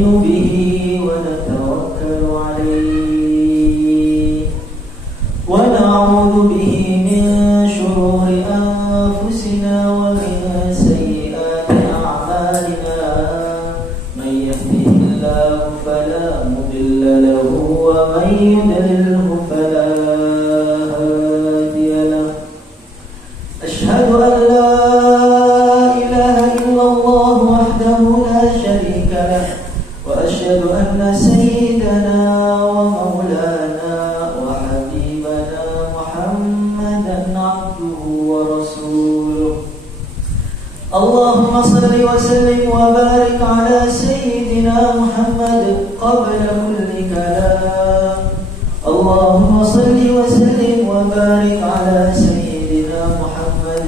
نؤمن به ونتوكل عليه ونعوذ به من شرور أنفسنا ومن سيئات أعمالنا من يهده الله فلا مضل له ومن يضلله فلا هادي له أشهد أن لا إله إلا الله وحده لا شريك له وأشهد أن سيدنا ومولانا وحبيبنا محمدا عبده ورسوله اللهم صل وسلم وبارك على سيدنا محمد قبل كل كلام اللهم صل وسلم وبارك على سيدنا محمد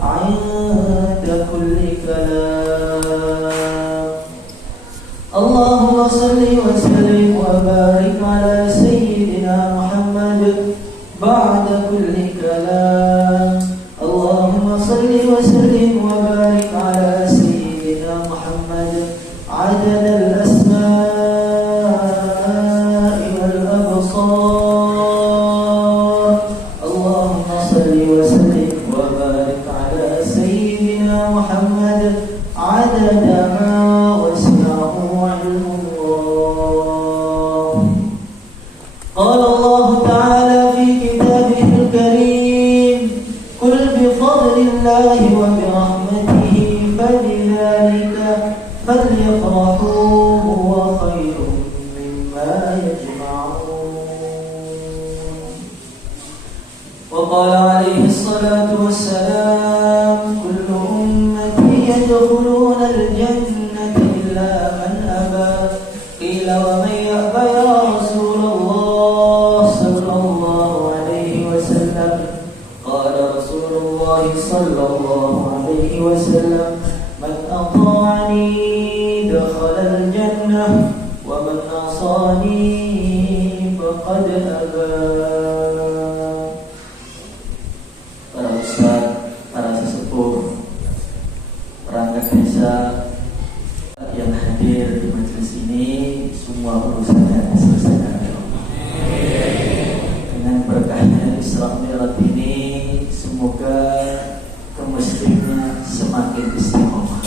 عند كل كلام اللهم صل وسلم وبارك على سيدنا محمد بعد كل كلام اللهم صل وسلم وبارك على سيدنا محمد عدد الأسماء والأبصار اللهم صل وسلم وبارك على سيدنا محمد عدد ما وسعه علم الله قال الله تعالى في كتابه الكريم قل بفضل الله وبرحمته فبذلك فليفرحوا هو خير مما يجمعون وقال عليه الصلاة والسلام كل أمتي يدخلون الجنة إلا من أبى قيل ومن يأبى يا رسول الله صلى الله عليه وسلم قال رسول الله صلى الله عليه وسلم من أطاعني دخل الجنة ومن عصاني فقد أبى. Para ustaz, para sesepuh, perangkat desa yang hadir di majelis ini, semua urusannya diselesaikan oleh Allah. Dengan berkahnya Isra Mi'raj ini, semoga kemusliman semakin istiqomah.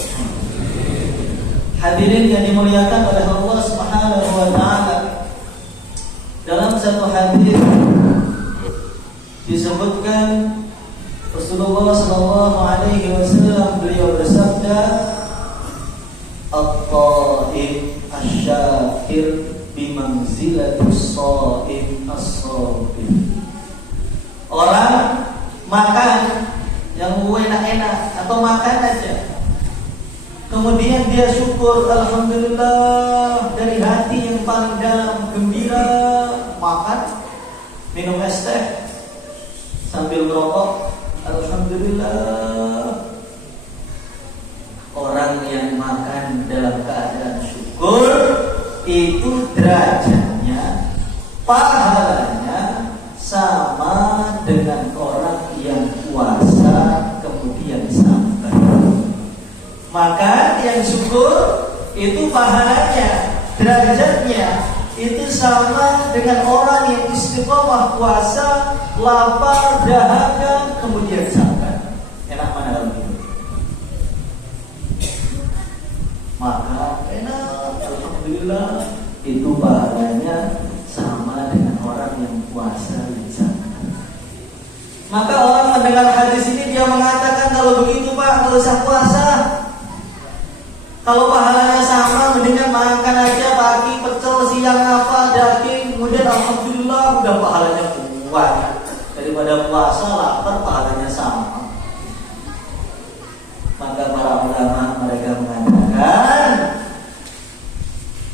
Hadirin yang dimuliakan oleh Allah Subhanahu wa taala. Dalam satu hadis disebutkan Rasulullah sallallahu alaihi wasallam beliau bersabda, "At-ta'im asy-syakir bimanzilatus sha'im as-sabir." Orang makan yang enak-enak atau makan aja, kemudian dia syukur, alhamdulillah, dari hati yang paling dalam, gembira, makan, minum es teh sambil merokok, alhamdulillah. Orang yang makan dalam keadaan syukur itu derajatnya, pahalanya sama dengan orang yang puasa kemudian sabar. Maka yang syukur itu pahalanya, derajatnya itu sama dengan orang yang istiqomah puasa, lapar, dahaga, kemudian sabar. Enak mana kalau gitu? Maka enak, alhamdulillah, itu pahalanya sama dengan orang yang puasa dan sabar. Maka orang mendengar hadis ini dia mengatakan, kalau begitu Pak, kalau saya puasa, kalau pahalanya sama, mendingan makan aja pagi pecel, siang apa, daging, kemudian alhamdulillah udah pahalanya kuat. Daripada puasa lapar pahalanya sama. Maka para ulama mereka mengatakan,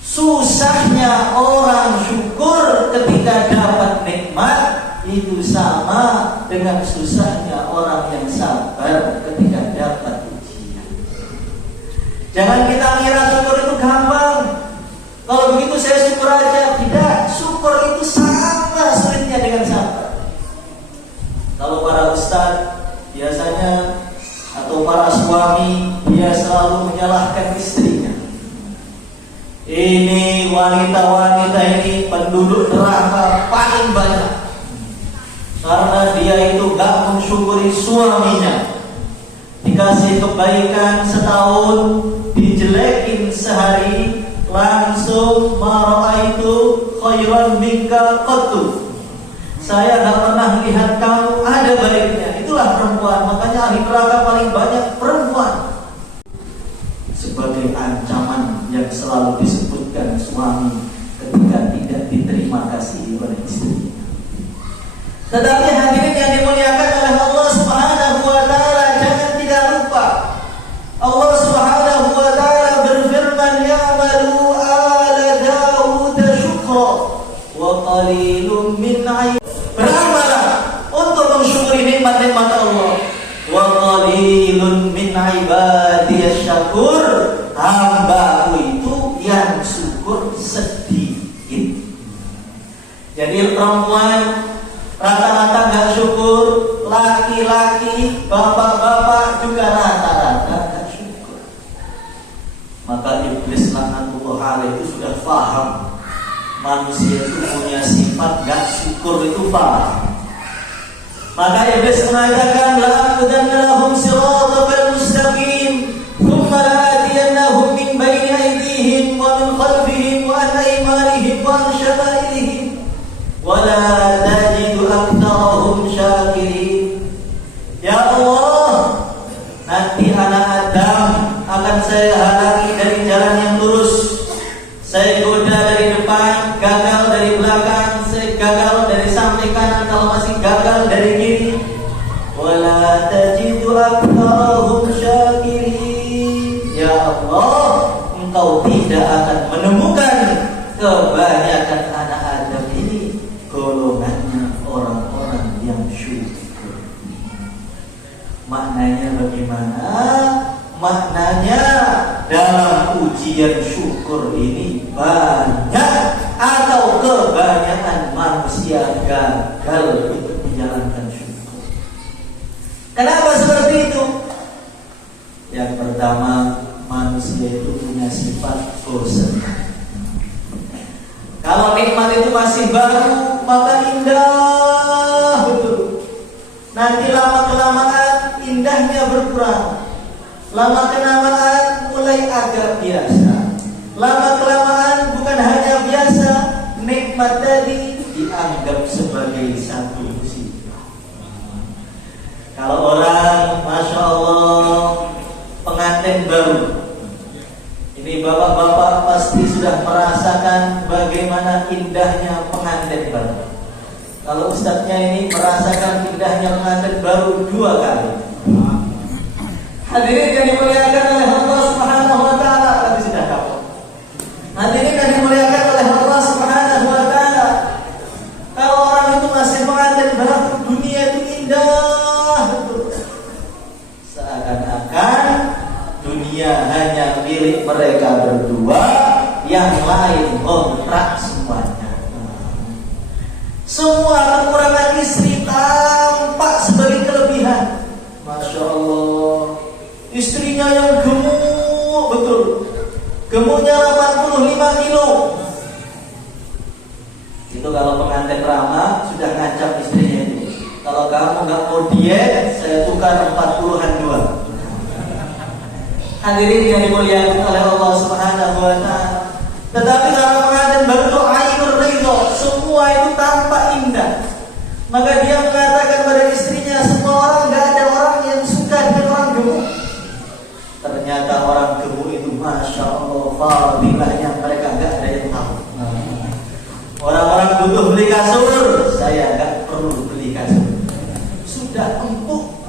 susahnya orang syukur ketika dapat nikmat itu sama dengan susahnya orang yang sabar ketika dapat ujian. Jangan kita mengira syukur itu gampang. Kalau begitu saya syukur aja. Tidak, syukur itu sama sulitnya dengan sabar. Kalau para ustaz biasanya atau para suami dia selalu menyalahkan istrinya. Ini wanita-wanita ini penduduk neraka paling banyak, karena dia itu gak mensyukuri suaminya. Dikasih kebaikan setahun, dijelekin sehari, langsung mara'aitu khairan minka qattu. Saya gak pernah lihat kamu ada baiknya. Itulah perempuan. Makanya ahli neraka paling banyak perempuan. Sebagai ancaman yang selalu disebutkan suami ketika tidak diterima kasih oleh istrinya. Tetapi hadirin yang dimuliakan oleh Allah Subhanahu wa taala, jangan tidak lupa Allah Subhanahu wa taala berfirman, ya'malu ala Daud syukra wa qalilun min Beramallah untuk mensyukuri nikmat-nikmat Allah. Wa qalilun min ibadiyasy syakur. Hambaku itu yang syukur sedikit. Jadi perempuan rata-rata gak syukur, laki-laki, bapak-bapak juga rata-rata gak syukur. Maka iblis laknatullah alaihi itu sudah paham manusia itu punya sifat gak syukur, itu paham. Maka iblis mengatakan, la'aqudanna lahum siratal mustaqim thumma la'atiyannahum min baini aydihim wa min khalfihim wa an aymanihim wa an shama'ilihim wa la tajidu aktsarahum syakirin. Ya Allah, nanti anak Adam akan saya halangi dari jalan yang lurus. Saya goda dari depan, gagal dari belakang, saya gagal dari samping kanan, kalau masih gagal dari kiri. Wala tajidu aktsarahum syakirin. Ya Allah, Engkau tidak akan menemukan kebanyakan anak Adam ini golongannya orang-orang yang syukur. Maknanya bagaimana? Maknanya dalam ujian syukur ini banyak atau kebanyakan manusia gagal untuk menjalankan syukur. Kenapa seperti itu? Yang pertama, manusia itu punya sifat bosan. Kalau nikmat itu masih baru, maka indah betul. Nanti lama-kelamaan indahnya berkurang. Lama-kelamaan mulai agak biasa. Lama-kelamaan bukan hanya biasa, nikmat tadi dianggap sebagai satu musibah. Kalau orang, Masya Allah, pengantin baru, ini bapak-bapak pasti sudah merasakan bagaimana indahnya pengantin baru. Kalau ustadznya ini merasakan indahnya pengantin baru 2 kali. Hadirin yang dimuliakan oleh Allah Subhanahu wa taala, tadi sudah kapok. Hadirin yang dimuliakan oleh Allah Subhanahu wa taala, kalau orang itu masih pengantin baru, dunia itu indah betul. Seakan-akan dunia hanya milik mereka berdua, yang lain kontrak semuanya. Semua kekurangan istri tampak sebagai kelebihan. Masya Allah, istrinya yang gemuk betul, gemuknya 85 kilo. Itu kalau pengantin ramah sudah ngancam istrinya itu, kalau kamu gak mau diet, saya tukar 40-an 2. Hadirin yang dimuliakan oleh Allah Subhanahu wa taala. Tetapi kalau pengantin baru ainur ridho, semua itu tampak indah. Maka dia mengatakan pada istrinya, semua orang, gak ada orang yang suka dengan orang gemuk. Ternyata orang gemuk itu Masya Allah, fadilahnya mereka gak ada yang tahu. Orang-orang butuh beli kasur, saya gak perlu beli kasur, sudah empuk.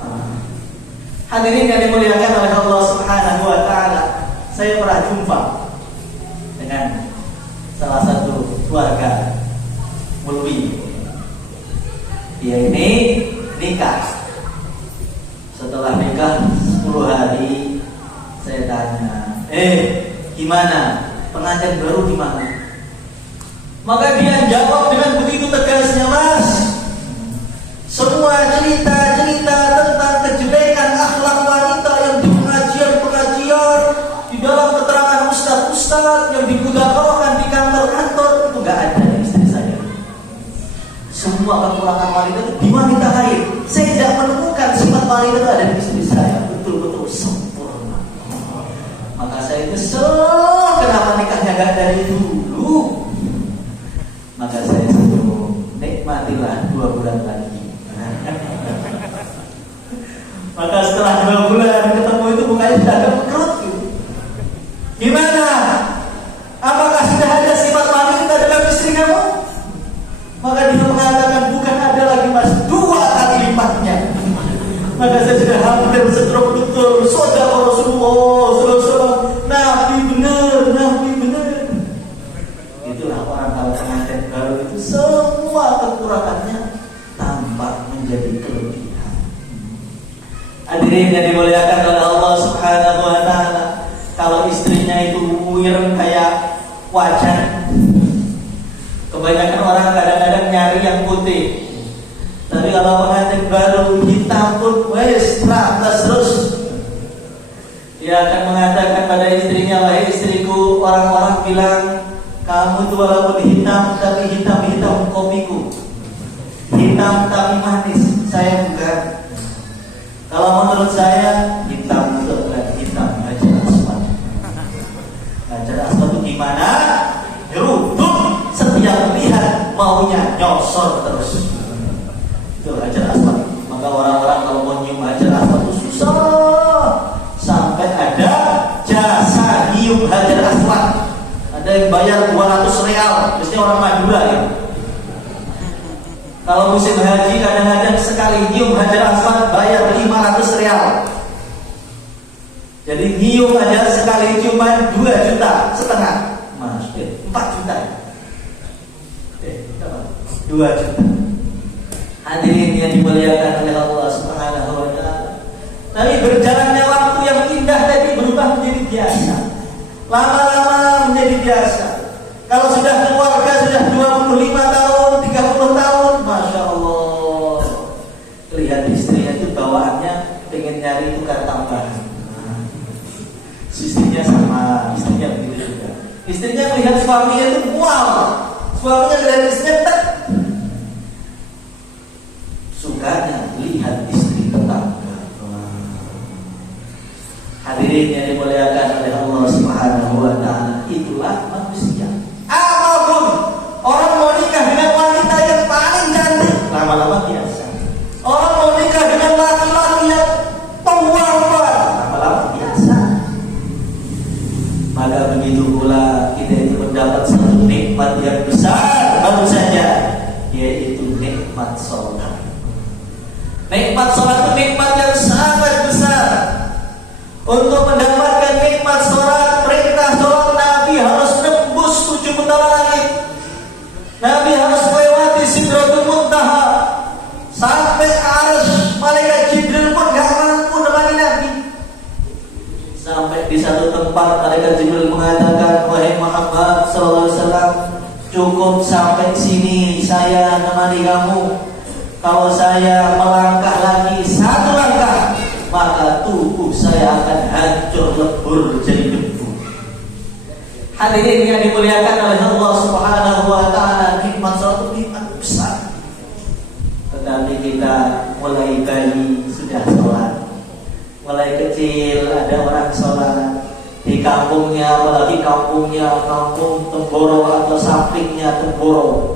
Hadirin yang dimuliakan oleh Allah Subhanahu wa taala, saya pernah jumpa dengan salah satu keluarga mulwi. Dia ini nikah. Setelah nikah 10 hari, saya tanya, gimana? Pengantin baru gimana? Maka dia jawab dengan begitu tegasnya, Mas, semua cerita-cerita tentang kejelekan akhlak wanita yang di pengajian-pengajian, di dalam keterangan ustaz-ustaz yang diputar itu ada di istri saya betul-betul sempurna. Maka saya kesel, kenapa nikahnya gak dari dulu? Maka saya suruh nikmatilah 2 bulan lagi. Maka setelah 2 bulan ketemu itu mukanya sudah agak kerut gitu. Gimana? Apakah sudah ada sifat wanita dalam istri kamu? Maka dia mengatakan bukan ada lagi mas, 2 kali lipatnya. Maka saya sudah hampir setruk betul. Saudara Rasulullah SAW, Nabi benar. Itulah orang kalau pengantin baru itu semua kekurangannya tampak menjadi kelebihan. Hadirin yang dimuliakan oleh Allah Subhanahu wa taala, kalau istrinya itu wireng kayak wajan, kebanyakan orang kadang-kadang nyari yang putih. Tapi kalau pengantin baru hitam pun wes ratas terus. Dia akan mengatakan pada istrinya, wahai istriku, orang-orang bilang kamu itu walaupun hitam tapi hitam kopiku, hitam tapi manis. Saya bukan. Kalau menurut saya hitam itu bukan hitam, Hajar Aswad. Hajar Aswad itu gimana? Nyeruduk, setiap lihat maunya nyosor terus. Itu Hajar Aswad. Maka orang-orang kalau mau nyium Hajar Aswad itu susah. Sampai ada jasa nyium Hajar Aswad. Ada yang bayar 200 real. Biasanya orang Madura ya. Kalau musim haji kadang-kadang sekali nyium Hajar Aswad bayar 500 real. Jadi nyium aja sekali cuma 2,5 juta. Mas, 4 juta. 2 juta. Hadirin yang dimuliakan oleh Allah Subhanahu wa taala. Tapi berjalannya waktu yang indah tadi berubah menjadi biasa. Lama-lama menjadi biasa. Kalau sudah keluarga sudah 25 tahun, 30 tahun, Masya Allah, lihat istrinya itu bawaannya pengen nyari tukar tambahan. Istrinya sama, istrinya begitu juga. Istrinya melihat suaminya itu mual. Suaminya melihat istrinya tak. Sukanya lihat istri tetangga. Hadirin yang dimuliakan oleh Allah Subhanahu wa taala, itulah manusia. Apapun orang mau nikah dengan wanita yang paling cantik, lama-lama biasa. Orang mau nikah dengan laki-laki yang pembual-bual, lama-lama biasa. Maka begitu pula kita itu mendapat satu nikmat yang besar baru saja, yaitu nikmat sholat. Nikmat sholat itu nikmat yang sangat besar. Untuk mendapatkan nikmat sholat, perintah sholat, Nabi harus nembus 7 petala langit. Nabi harus melewati Sidratul Muntaha sampai arsy. Malaikat Jibril pun gak mampu nemani Nabi. Sampai di satu tempat malaikat Jibril mengatakan, wahai Muhammad sallallahu alaihi wasallam, cukup sampai sini saya nemani kamu. Kalau saya melangkah lagi 1 langkah, maka tubuh saya akan hancur lebur jadi debu. Hadirin yang dimuliakan oleh Allah Subhanahu wa taala, nikmat salat itu nikmat besar. Tetapi kita mulai bayi sudah sholat, mulai kecil ada orang sholat di kampungnya, apalagi kampungnya kampung Temboro atau sampingnya Temboro,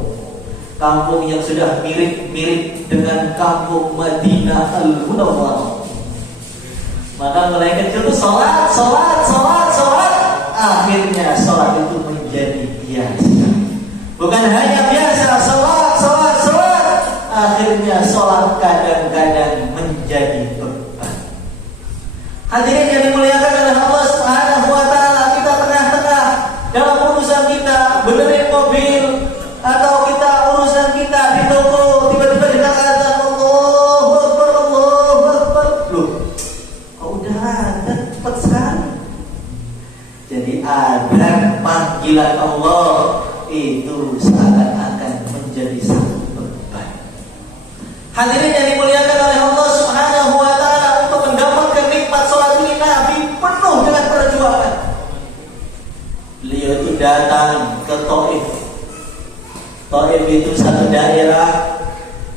kampung yang sudah mirip-mirip dengan kampung Madinah Al-Munawwarah. Maka mulai kecil itu sholat. Akhirnya sholat itu menjadi biasa. Bukan hanya biasa, sholat. Akhirnya sholat kadang-kadang menjadi beban. Hadirin yang dimuliakan oleh Allah Subhanahu wa taala, kita tengah-tengah dalam urusan kita, benerin mobil atau kita urusan kita di toko, tiba-tiba dikatakan Allahu Akbar. Loh, udah ada cepat sekali. Jadi ada panggilan Allah itu seakan-akan menjadi satu beban. Hadirin yang dimuliakan oleh Allah Subhanahu wa taala, untuk mendapatkan nikmat sholat ini Nabi penuh dengan perjuangan. Beliau itu datang ke Taif. Taif itu satu daerah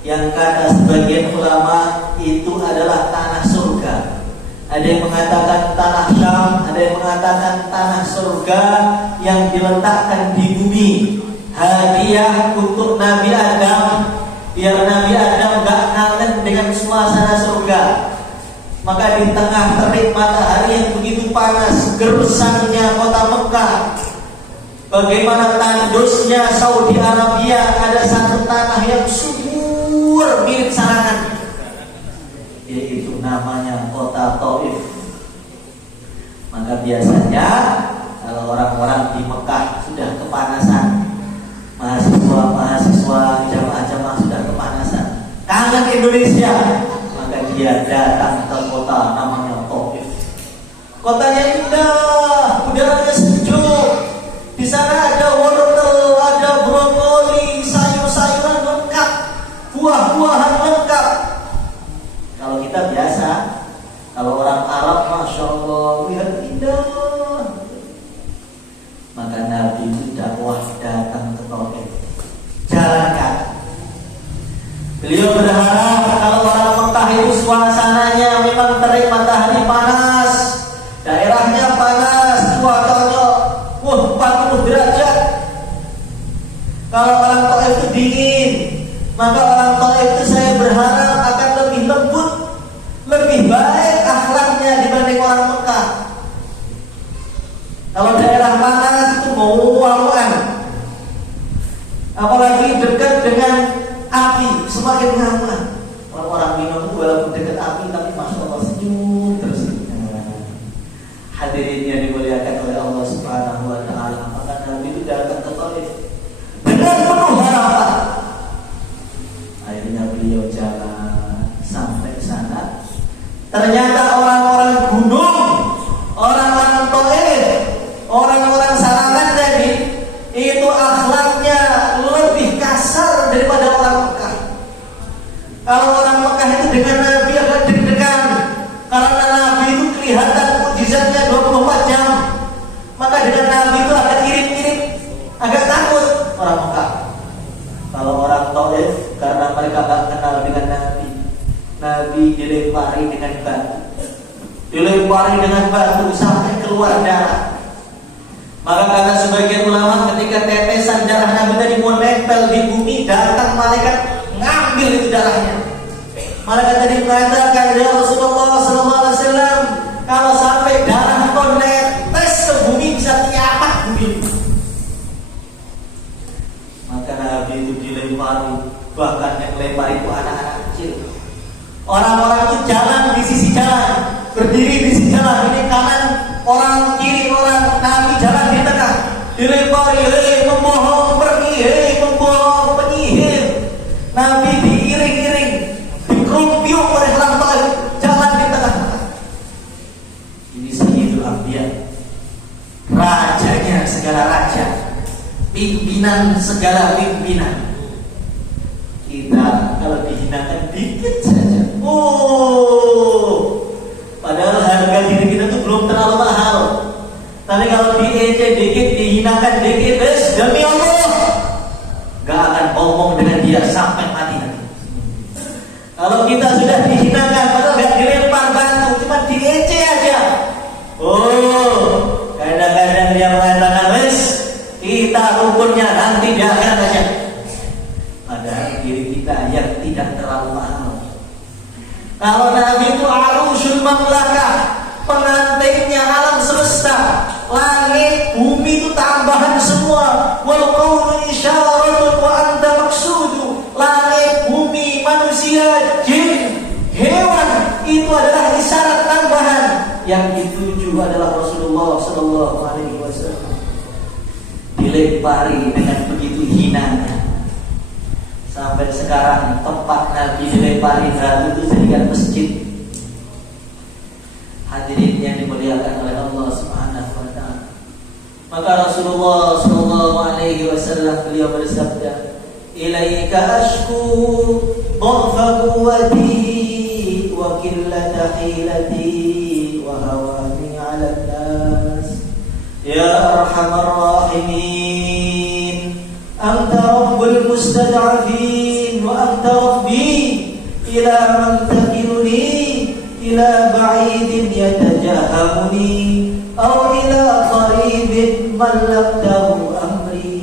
yang kata sebagian ulama itu adalah tanah Ada yang mengatakan tanah Syam, ada yang mengatakan tanah surga yang diletakkan di bumi. Hadiah untuk Nabi Adam, biar Nabi Adam gak kangen dengan suasana surga. Maka di tengah terik matahari yang begitu panas, gersangnya kota Mekah, bagaimana tandusnya Saudi Arabia, ada satu tanah yang subur mirip sarangan, yaitu namanya kota Taif. Maka biasanya kalau orang-orang di Mekah sudah kepanasan, mahasiswa, jamaah-jamaah sudah kepanasan, kangen Indonesia, maka dia datang ke kota namanya Taif. Kotanya indah, udaranya sejuk. Di sana ada wortel, ada brokoli, sayur-sayuran lengkap, buah-buahan lengkap. Kalau kita biasa, kalau orang Arab, masya Allah, lihat indah. Maka Nabi itu dakwah datang ke Taif, jalan kaki. Beliau berharap kalau orang Mekah itu suasananya memang terik matahari panas, daerahnya panas, cuacanya 40 derajat. Kalau orang Taif itu dingin, maka orang Taif itu saya berharap akan lebih lembut, lebih baik akhlaknya dibanding orang Mekah. Kalau daerah panas itu mau wawan, apalagi dekat dengan api, semakin nyaman. Orang-orang minum itu walaupun dekat api tapi masya Allah senyum terus. Hadirin yang dimuliakan oleh Allah Subhanahu wa taala, maka Nabi itu datang ke Taif dengan penuh harapan. Akhirnya beliau jalan sampai sana. Ternyata orang-orang gunung, orang-orang Taif, orang-orang Sarangan tadi itu akhlaknya lebih kasar daripada orang Mekah. Kalau orang Mekah itu dengan Nabi agak deg-degan, karena Nabi itu kelihatan mukjizatnya 24 jam. Maka dengan Nabi itu agak irit-irit, agak takut orang Mekah. Kalau orang Taif, karena mereka gak kenal dengan Nabi, Nabi dilempari dengan batu sampai keluar darah. Maka kata sebagian ulama, ketika tetesan darah Nabi tadi mau nempel di bumi, datang malaikat ngambil itu darahnya. Malaikat tadi mengatakan, ya Rasulullah SAW, kalau sampai darah itu netes ke bumi bisa kiamat bumi. Maka Nabi itu dilempari, bahkan yang lempar itu anak-anak kecil. Orang-orang itu jalan di sisi jalan, berdiri di sisi jalan, ini kanan orang, kiri orang, Nabi jalan di tengah, dilempari, hei pembohong pergi, hei pembohong penyihir. Nabi diiring-iring, dikerumpiuk oleh lantai, jalan di tengah. Ini Sayyidul Anbiya, rajanya segala raja, pimpinan segala pimpinan. Kita kalau dihinakan dikit saja, padahal harga diri kita tuh belum terlalu mahal. Tapi kalau diejek dikit, dihinakan dikit, demi Allah gak akan ngomong dengan dia sampai mati nanti. Kalau kita sudah dihinakan, padahal gak dilempar batu, cuma diejek aja, kadang-kadang dia mengatakan, kita rukunnya nanti di akhirat aja. Padahal diri kita yang tidak terlalu mahal. Kalau Nabi itu arusyul mamlakah, pengantainya alam semesta, langit, bumi itu tambahan semua. Wal qawlu isyaratun wa anta maksudu. Langit, bumi, manusia, jin, hewan itu adalah isyarat tambahan. Yang dituju adalah Rasulullah sallallahu alaihi wasallam. Dilempari dengan begitu hinanya. Sampai sekarang tempat Nabi dilempari batu itu jadikan masjid. Hadirin yang dimuliakan oleh Allah Subhanahu wa taala. Maka Rasulullah sallallahu alaihi wasallam beliau bersabda, "Ilaika ashku dha'fa quwwati wa qillata hilati wa hawani 'ala an-nas ya arhamar rahimin. Anta rabbul mustad'afin wa anta rabbi ila man takiluni ila ba'idin يتجهمني أو إلى قريب ملكته أمري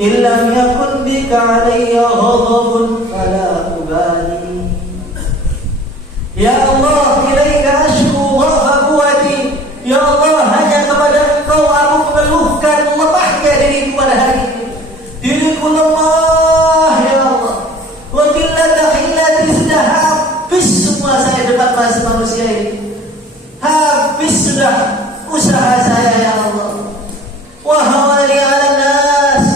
إن لم يكن بك علي غضب فلا أبالي يا الله إليك أشكو ضعف قوتي يا Allah, hanya kepada Engkau aku mengeluhkan lemahnya diriku pada hari ini. Diriku lemah ya Allah. Wa qillata hilati, sudah habis semua saya depan masa manusia ini. Habis sudah usaha saya ya Allah. Wa hawali 'ala nas,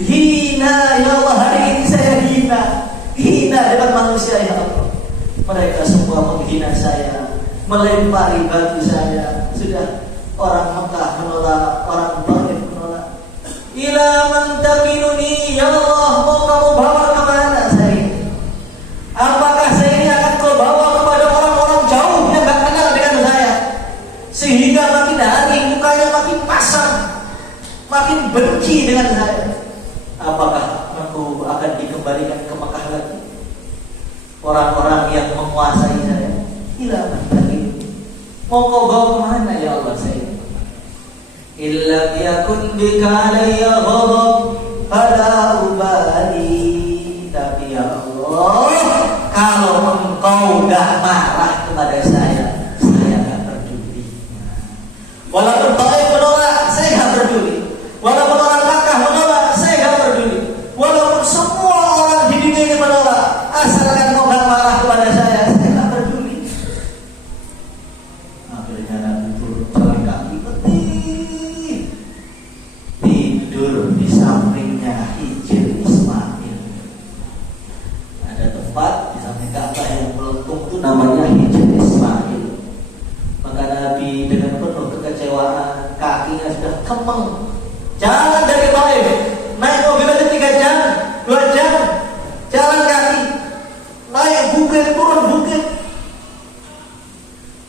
hina ya Allah, hari ini saya hina depan manusia ya Allah. Mereka semua menghina saya, melempari batu saya. Sudah orang Mekah menolak, orang Taif menolak. Ila man takinuni ya Allah, mau kamu bawa kemana saya? Apakah saya ini akan kau bawa kepada orang-orang jauh yang gak kenal dengan saya, sehingga makin hari mukanya makin pasang, makin benci dengan saya? Apakah aku akan dikembalikan ke Mekah lagi? Orang-orang yang menguasai saya, ila man takinuni, mau kau bawa kemana ya Allah saya? Illa yakun bika alayya ghadab fala ubali. Tapi ya Allah, kalau Engkau gak marah kepada saya gak peduli. Walaupun Taif menolak, saya gak peduli. Walaupun orang Makkah menolak, saya gak peduli. Walaupun semua orang di dunia ini menolak, asalkan Engkau gak marah kepada saya gak peduli. Akhirnya Nabi turun jalan kaki putih, tidur di sampingnya Hijr Ismail. Ada tempat di samping Ka'bah yang melengkung itu namanya Hijr Ismail. Maka Nabi dengan penuh kekecewaan, kakinya sudah kemeng, jalan dari Taif, naik mobil aja 3 jam, 2 jam, jalan kaki, naik bukit, turun bukit.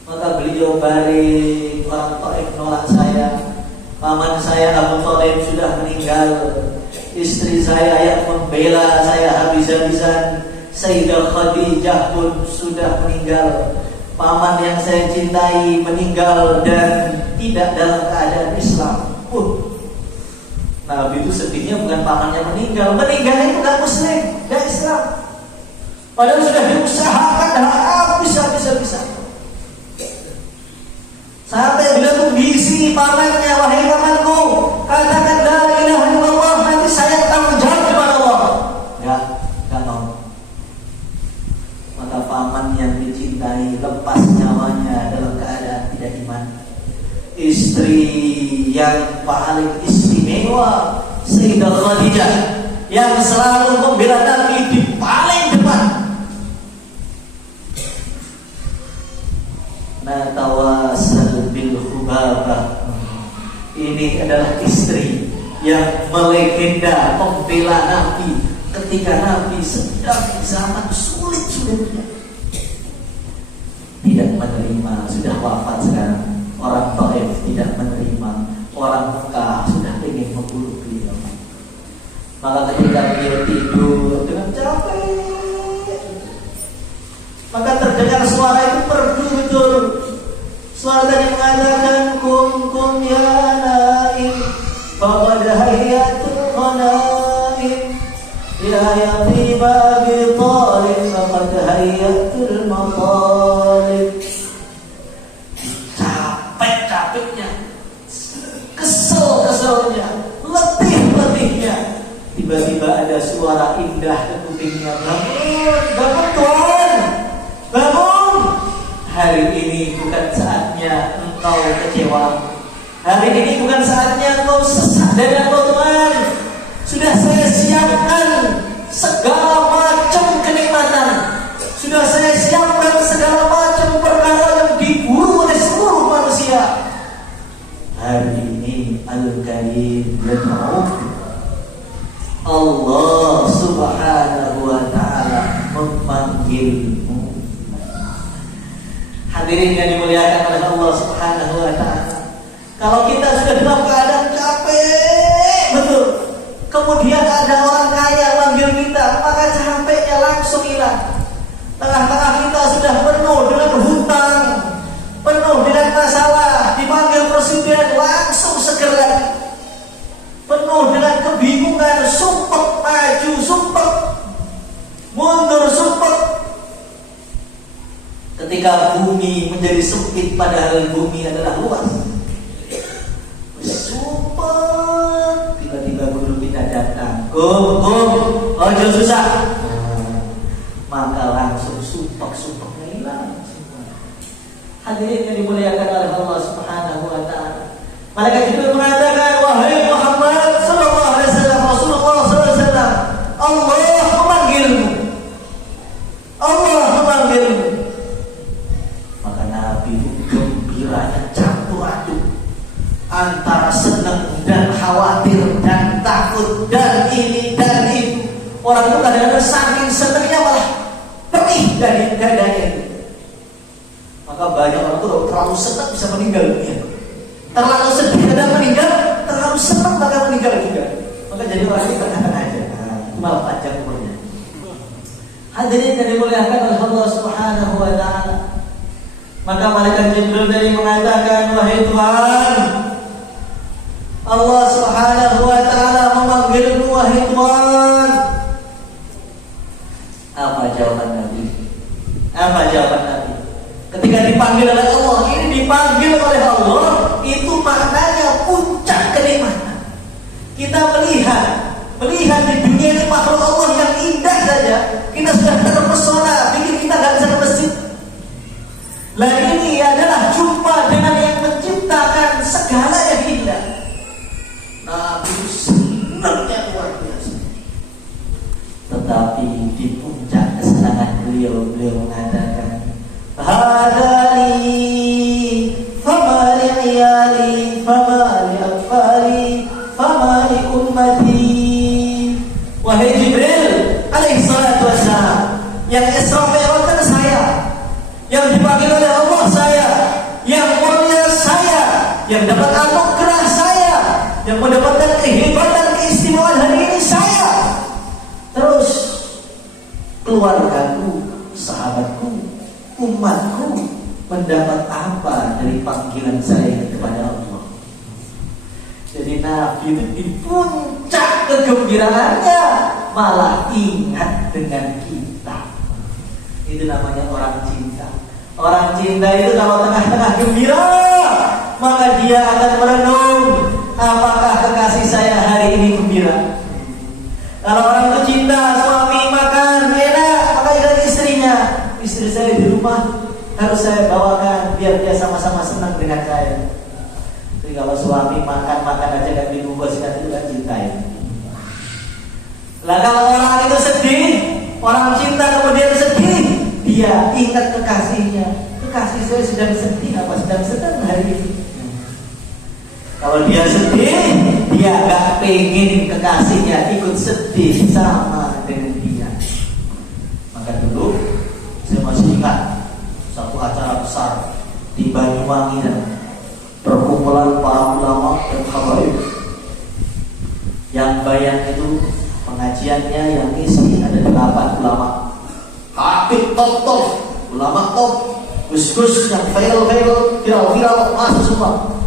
Maka beliau balik, orang Taif nolak saya. Paman saya Abu Thalib sudah meninggal. Istri saya yang membela saya habis-habisan, Sayyidah Khadijah pun sudah meninggal. Paman yang saya cintai meninggal dan tidak dalam keadaan Islam. Nabi itu sedihnya bukan pamannya meninggal. Meninggalnya itu gak Muslim, gak Islam. Padahal sudah diusahakan dan habis-habisan. Sampai bila tuh bisi pamannya, wahai pamanku, katakan la ilaha illallah, nanti saya tanggung jawab kepada Allah. Gak mau. Maka paman yang dicintai lepas nyawanya dalam keadaan tidak iman. Istri yang paling istimewa, Sayyidah Khadijah, yang selalu membela Nabi di paling depan. Natawasal bil khubabah. Ini adalah istri yang melegenda membela Nabi ketika Nabi sedang zaman sulit-sulitnya. Tidak menerima, sudah wafat sekarang. Orang Taif tidak menerima, orang Mekah sudah ingin membunuh beliau. Maka ketika beliau tidur dengan capek, maka terdengar suara itu merdu betul. Suara tadi mengatakan kum ya naim, faqad hayyatul ghanaim, ya yatiba bi talib, faqad hayyatul matalib. Capek-capeknya, kesel-keselnya, letih-letihnya, tiba-tiba ada suara indah ke kupingnya. Bangun Tuhan, bangun. Hari ini bukan saatnya engkau kecewa. Hari ini bukan saatnya engkau sesat dari engkau Tuhan. Sudah saya siapkan segala macam kenikmatan. Sudah saya siapkan segala macam perkara yang diburu oleh seluruh manusia. Hari ini Al-Karim yad'uk, Allah Subhanahu wa ta'ala memanggilmu. Hadirin yang dimuliakan oleh Allah Subhanahu wa ta'ala, kalau kita sudah dalam keadaan capek betul, kemudian ada orang kaya manggil kita, maka capeknya langsung hilang. Tengah-tengah kita sudah penuh dengan hutang, penuh penuh dengan masalah, dipanggil presiden langsung segera, penuh dengan kebingungan, sumpek maju, sumpek mundur, sumpek. Ketika bumi menjadi sempit padahal bumi adalah luas, sumpek. Tiba-tiba guru kita datang, kum, ojo susah. Maka langsung sumpek-sumpeknya hilang. Hadirin yang dimuliakan oleh Allah Subhanahu wa taala. Malaikat Jibril mengatakan, wahai Muhammad sallallahu alaihi wasallam, Rasulullah sallallahu alaihi wasallam, Allah memanggilmu. Allah memanggilmu. Maka Nabi itu gembiranya campur aduk antara senang dan khawatir dan takut dan ini dan itu. Orang itu kadang-kadang saking senangnya malah perih dari dadanya. Maka banyak orang itu terlalu senang bisa meninggal dunia, terlalu sedih kadang meninggal, terlalu senang maka meninggal juga. Maka jadi orang ini tengah-tengah aja, malah panjang umurnya. Hadirin yang dimuliakan oleh Allah Subhanahu wa taala. Maka malaikat Jibril tadi mengatakan, wahai Tuhan, Allah Subhanahu wa taala memanggilmu, wahai Tuhan. Apa jawaban Nabi? Apa jawaban Nabi? Ketika dipanggil oleh Allah, ini dipanggil oleh Allah, itu maknanya puncak kenikmatan. Kita melihat di dunia ini makhluk Allah yang indah saja, kita sudah terpesona, bikin kita gak bisa ke masjid. Lah ini adalah jumpa dengan yang menciptakan segala yang indah. Nabi senangnya luar biasa. Tetapi di puncak kesenangan beliau mengatakan, hadali fama li iyali fama li atfali fama li ummati. Wahai Jibril alaihi salatu wassalam, yang Isra Mi'raj kan saya, yang dipanggil oleh Allah saya, yang mulia saya, yang dapat anugerah saya, yang mendapatkan kehebatan keistimewaan hari ini saya. Terus keluargaku, sahabatku, umatku mendapat apa dari panggilan saya kepada Allah? Jadi Nabi itu di puncak kegembiraannya malah ingat dengan kita. Itu namanya orang cinta. Orang cinta itu kalau tengah-tengah gembira, maka dia akan merenung, apakah kekasih saya hari ini gembira? Kalau orang itu cinta, suami makan enak, maka ingat istrinya. Istri saya di rumah harus saya bawakan biar dia sama-sama senang dengan saya. Jadi kalau suami makan aja gak dibungkuskan, itu kan cinta ya. Lah kalau orang itu sedih, orang cinta kemudian sedih, dia ingat kekasihnya. Kekasih saya sedang sedih apa sedang senang hari ini. Kalau dia sedih, dia gak pengen kekasihnya ikut sedih sama dengan dia. Maka dulu saya masih ingat satu acara besar di Banyuwangi, dan perkumpulan para ulama dan habaib. Yang bayang itu pengajiannya yang isi ada 8 ulama. Habib top, ulama top, gus-gus yang viral masuk semua.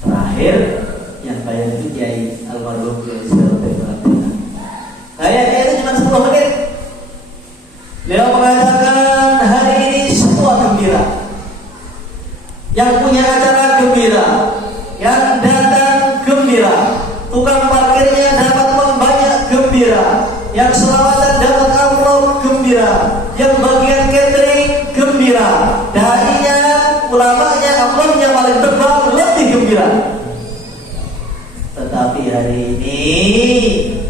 Terakhir yang bayar itu Kiai almarhum Kiai Sulaiman. Kayaknya itu cuma 10 menit. Beliau mengatakan hari ini semua gembira. Yang punya acara gembira, yang datang gembira, tukang parkirnya dapat uang banyak gembira, yang selamatan dapat amplop gembira, yang bagian catering gembira, darinya, ulamanya, amplopnya paling tebal lebih gembira. Tetapi hari ini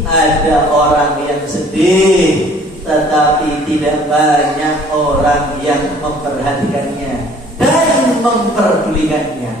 ada orang yang sedih, tetapi tidak banyak orang yang memperhatikannya dan memperdulikannya.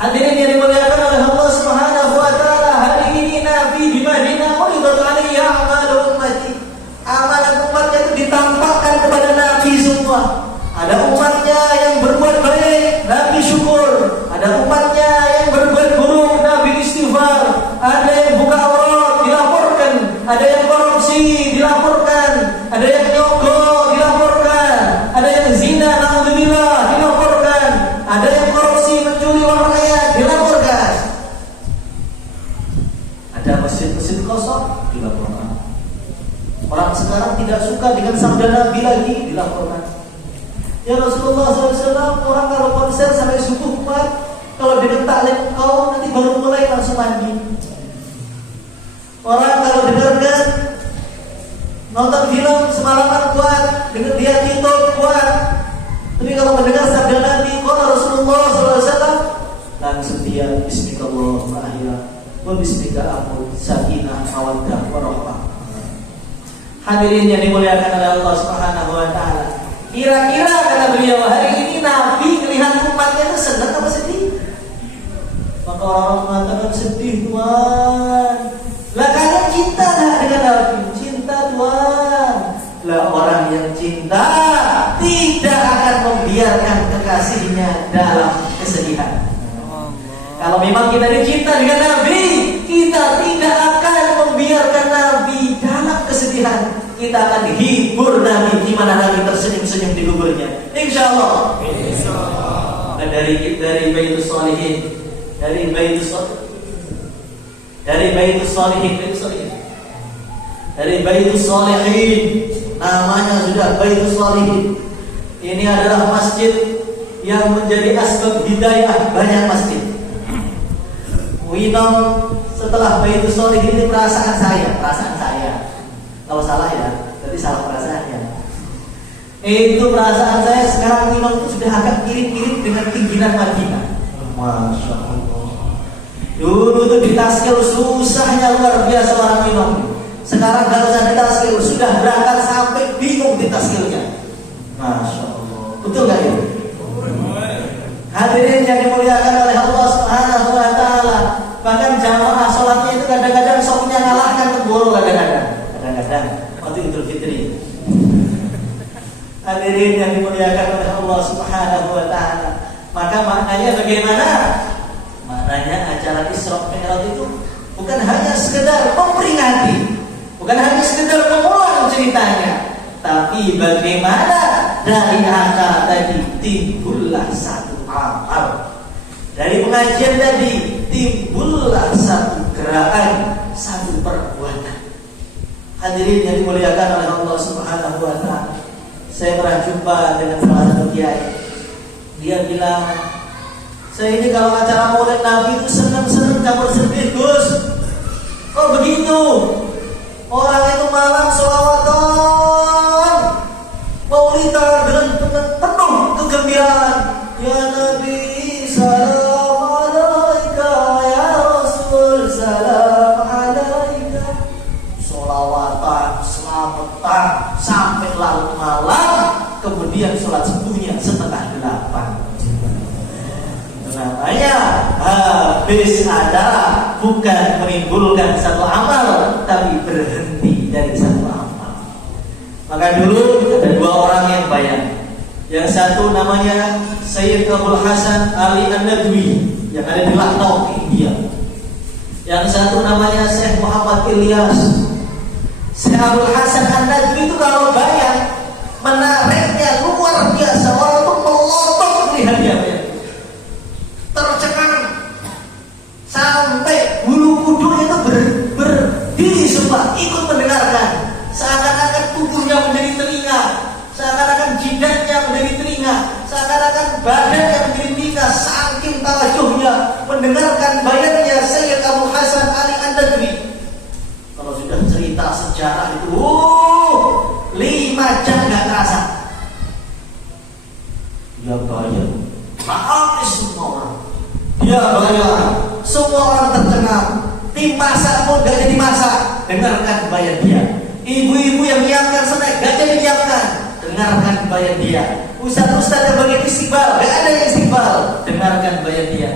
Hadirin yang dimuliakan oleh Allah Subhanahu wa taala, hari ini Nabi di Madinah uridat alaihi a'malu ummati. Amalan umatnya itu ditampakkan kepada Nabi semua. Ada umatnya yang berbuat baik, Nabi syukur. Ada umatnya yang berbuat buruk, Nabi istighfar. Ada yang buka aurat dilaporkan, ada yang korupsi dilaporkan, ada yang nyogok dilaporkan, ada yang zina naudzubillah tidak suka dengan sabda Nabi lagi dilaporkan. Ya Rasulullah SAW, orang kalau konser sampai subuh kuat, kalau dengan taklim kau nanti baru mulai langsung mandi. Orang kalau dengarkan nonton film semalaman kuat, dengan dia TikTok kuat, tapi kalau mendengar sabda Nabi, kalau Rasulullah SAW, langsung dia Bismillahirrahmanirrahim, wa bismillahirrahmanirrahim, sakinah, mawaddah, warahmah. Hadirin yang dimuliakan oleh Allah Subhanahu wa taala. Kira-kira kata beliau, hari ini Nabi melihat umatnya itu senang apa sedih? Maka orang mengatakan sedih, Tuhan. Lah kalian cinta enggak dengan Nabi? Cinta, Tuhan. Lah orang yang cinta tidak akan membiarkan kekasihnya dalam kesedihan. Kalau memang kita dicinta dengan Nabi, kita tidak akan membiarkan Nabi dalam kesedihan. Kita akan hibur Nabi gimana Nabi tersenyum-senyum di kuburnya. Insyaallah. Insyaallah. Dan dari Baitus Shalihin, dari Baitus Shalihin, namanya sudah Baitus Shalihin. Ini adalah masjid yang menjadi asbab hidayah banyak masjid. Winom setelah Baitus Shalihin ini perasaan saya. Kalau salah ya, berarti salah perasaannya. Itu perasaan saya sekarang Winom itu sudah agak mirip-mirip dengan pinggiran Madinah. Masya Allah. Dulu itu di Taskil susahnya luar biasa orang Winom. Sekarang gak usah di Taskil, sudah berangkat sampai bingung di Taskilnya. Masya Allah. Betul gak ya? Hadirin yang dimuliakan oleh Allah Subhanahu wa taala. Bahkan jamaah sholatnya itu kadang-kadang sopnya ngalahkan keburu kadang-kadang waktu Idul Fitri. Hadirin yang dimuliakan oleh Allah Subhanahu wa taala. Maka maknanya bagaimana? Maknanya acara Isra Mi'raj itu bukan hanya sekedar memperingati, bukan hanya sekedar mengulang ceritanya, tapi bagaimana dari acara tadi timbullah satu amal. Dari pengajian tadi timbullah satu gerakan, satu perbuatan. Hadirin yang dimuliakan oleh Allah Subhanahu wa taala. Saya pernah jumpa dengan salah satu kiai. Dia bilang, "Saya ini kalau acara Maulid Nabi itu senang-senang campur sedih, Gus." Oh begitu. Orang itu malam sholawatan, maulidan dengan penuh kegembiraan. Ya Nabi salam alaika, ya Rasul salam alaika. Sholawatan, selamatan sampai larut malam, kemudian sholat subuhnya 7:30. Namanya habis acara bukan menimbulkan satu amal, tapi berhenti dari satu amal. Maka dulu ada dua orang yang bayang. Yang satu namanya Sayyid Abdul Hasan Ali An-Nadwi yang ada di Lucknow, India. Yang satu namanya Syekh Muhammad Ilyas. Syekh Abdul Hasan An-Nadwi itu kalau bayang menariknya luar biasa, orang itu melotot melihatnya, tercengang sampai bulu kuduknya itu berdiri semua ikut mendengarkan, seakan-akan tubuhnya menjadi telinga, seakan-akan jidatnya menjadi telinga, seakan-akan badannya menjadi telinga, saking tawajuhnya mendengarkan bayannya Sayyid Abu Hasan Ali An-Nadwi. Kalau sudah cerita sejarah itu 5 jam gak terasa. Dia bayar, nangis semua orang. Dia bayar, semua orang tercengang. Tim masak pun gak jadi masak, dengarkan bayar dia. Ibu-ibu yang menyiapkan snack gak jadi menyiapkan, dengarkan bayar dia. Ustaz-ustaz yang bagian istighfar gak ada yang istighfar, dengarkan bayar dia.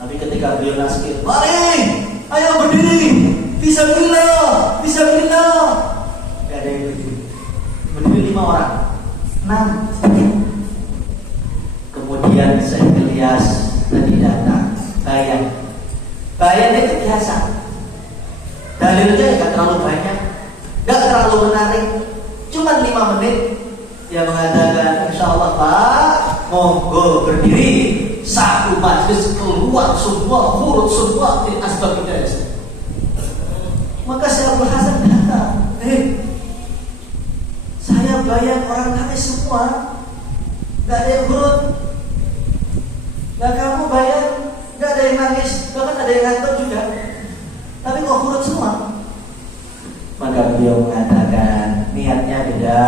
Tapi ketika beliau naskil, mari, ayo berdiri, fisabilillah, fisabilillah. Gak ada yang berdiri. Berdiri 5 orang, 6 sedikit. Kemudian Syekh Ilyas tadi datang, bayan itu biasa. Dalilnya gak terlalu banyak, gak terlalu menarik, cuma 5 menit. Dia mengatakan, insyaallah Pak, monggo berdiri, satu majlis keluar semua huruf semua asbab hidayah. Maka Syekh Abdul Hasan datang, bayang orang nangis semua, nggak ada yang huruf. Nah kamu bayang nggak ada yang nangis, bahkan ada yang ngantuk juga, tapi kok huruf semua? Maka beliau mengatakan niatnya beda.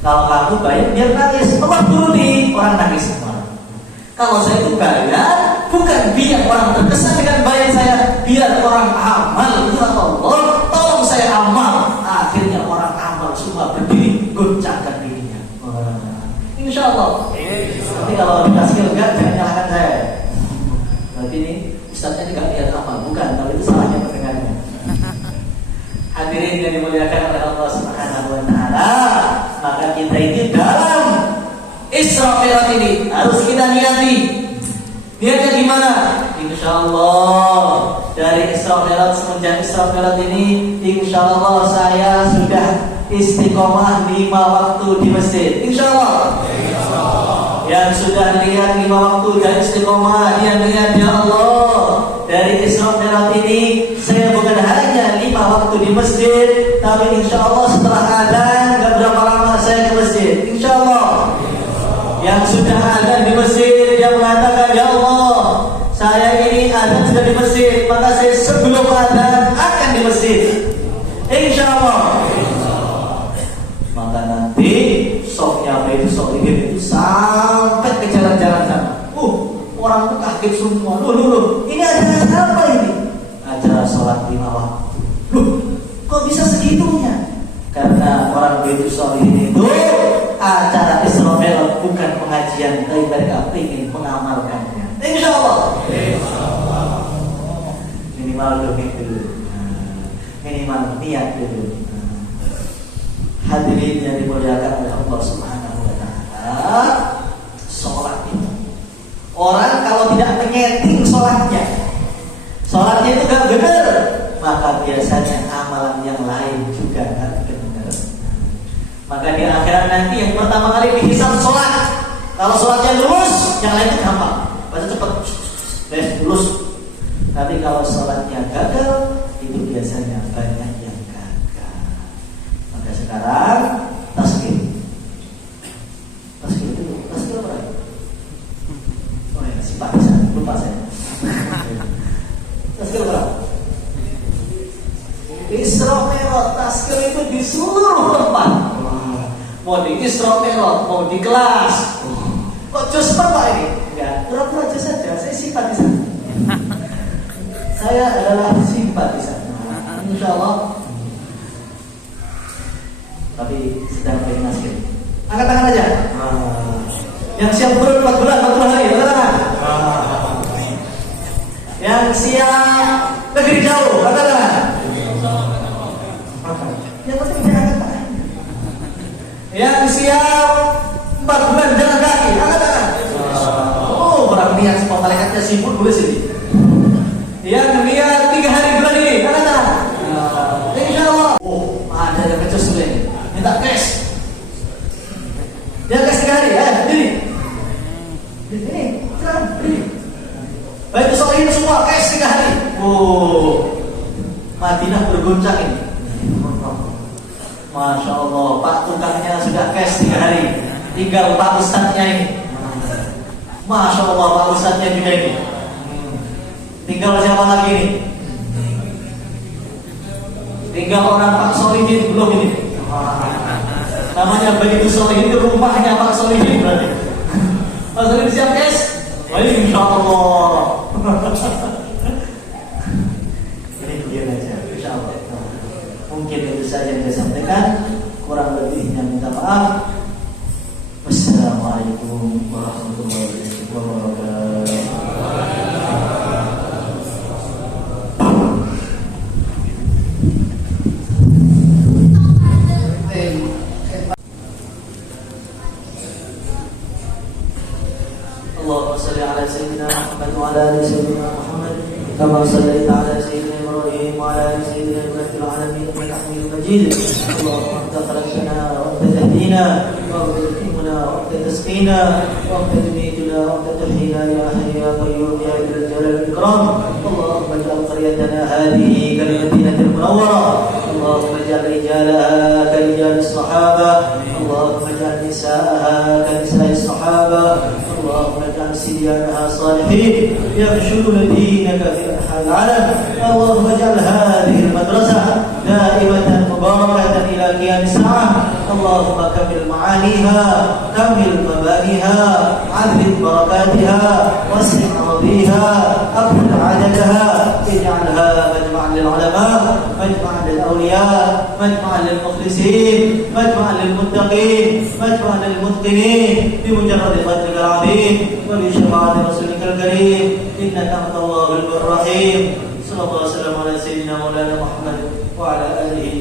Kalau kamu bayang biar nangis, Allah turuti orang nangis semua. Kalau saya itu bayang bukan biar orang terkesan dengan bayang saya, biar orang amal. Ya Allah, tolong saya amal. Akhirnya orang amal semua berdiri, goncangkan dirinya. Insya Allah. Tapi kalau dikasih enggak, jangan nyalakan saya. Berarti ini ustaznya tidak lihat amal, bukan. Kalau itu salahnya pendengarnya. Hadirin yang dimuliakan oleh Allah Subhanahu wa taala, maka kita ini dalam Isra Mi'raj ini harus kita niati. Niatnya gimana? Insyaallah dari Isra Mi'raj, semenjak Isra Mi'raj ini insyaallah saya sudah istiqomah 5 waktu di masjid. Insyaallah. Yang sudah lihat 5 waktu dan istiqomah, dia lihat ya Allah, dari Isra Mi'raj ini saya bukan hanya 5 waktu di masjid, tapi insyaallah setelah adzan gak berapa lama saya ke masjid. Insyaallah. Yang sudah adzan di masjid, dia mengatakan ya Allah, saya ini adzan sudah di masjid, maka saya sebelum adzan akan di masjid. Insyaallah. Maka nanti sofnya itu itu sampai ke jalan-jalan sana. Orang tuh kaget semua. Loh, ini acara apa ini? Acara sholat 5 waktu. Loh, kok bisa segitunya? Karena orang Baitul Sholihin itu acara Isra Mi'raj bukan pengajian, tapi mereka ingin mengamalkannya. Insyaallah. Minimal doa dulu. Minimal niat dulu. Hadirin yang dimuliakan oleh Allah Subhanahu wa taala, sholat itu orang kalau tidak menyeting sholatnya itu gak benar, maka biasanya amalan yang lain juga gak benar. Maka di akhirat nanti yang pertama kali dihisab sholat. Kalau sholatnya lurus, yang lain itu gampang, baca cepet, lurus. Tapi kalau sholatnya gagal, itu biasanya banyak yang gagal. Maka sekarang tasbih itu apa? Oh ya, simpatisan, lupa saya. Tasbih berapa? Isra Mi'raj, tasbih itu di seluruh tempat. Mau di Isra Mi'raj, mau di kelas. Kok jus Pak ini? Enggak, pura-pura jus saja. Saya simpatisan. Saya adalah simpatisan. Insyaallah. Tapi sedang pengen nasib. Angkat tangan aja. Yang siap turun 4 bulan, 40 hari, angkat tangan. Yang siap negeri jauh, angkat tangan. Yang penting jangan angkat tangan. Yang siap 4 bulan jalan kaki, angkat tangan. Oh, orang lihat semua malaikatnya sibuk boleh sini. Yang lihat 3 hari bulan ini, angkat tangan. Insyaallah. Oh, ada yang kecus ini. Minta cash. Dia cash 3 hari, berdiri. Ini, sekarang berdiri. Baitul Sholihin semua cash 3 hari. Oh, Madinah bergoncang ini. Masya Allah, Pak tukangnya sudah cash 3 hari. Tinggal Pak Ustadznya ini. Masya Allah, Pak Ustadznya juga ini. Tinggal siapa lagi nih? Tinggal orang Pak Sholihin belum ini. Namanya Baitul Sholihin itu rumahnya Pak Sholihin berarti. Pak Sholihin siap guys? Insya Allah. Ini begini aja, Insya Allah. Mungkin itu saja yang saya sampaikan. Kurang lebihnya minta maaf. Wassalamualaikum warahmatullahi wabarakatuh. Allahumma salli ala sayyidina Muhammad wa ala ali sayyidina Muhammad kama sallaita ala sayyidina Ibrahim wa ala ali sayyidina Ibrahim fil alamin innaka Hamidum Majid. Allahumma anta khalaqtana wa anta tahdina wa anta tuqimuna wa anta tasqina wa anta tumituna wa anta tuhyina ya hayyu ya qayyum ya dzal jalali wal ikram. Allahumma ij'al qaryatana hadhihi kalimatin munawwarah. اللهم اجعل رجالها كرجال الصحابة، اللهم اجعل نساءها كنساء الصحابة، اللهم اجعل سبيانها صالحين ينشرون دينك في أنحاء العالم. اللهم اجعل هذه المدرسة دائمة مباركة إلى قيام الساعة. اللهم كمل معانيها، كمل مبانيها، عذب بركاتها، وسع رضيها، أكمل عددها، اجعلها مجمعا للعلماء، مجمعا للأولياء، مجمعا للمخلصين، مجمعا للمتقين، مجمعا للمتقنين، بمجرد فضلك العظيم وبشفاعة رسولك الكريم، إنك أنت الله الرحيم. صلى الله وسلم على سيدنا مولانا محمد وعلى آله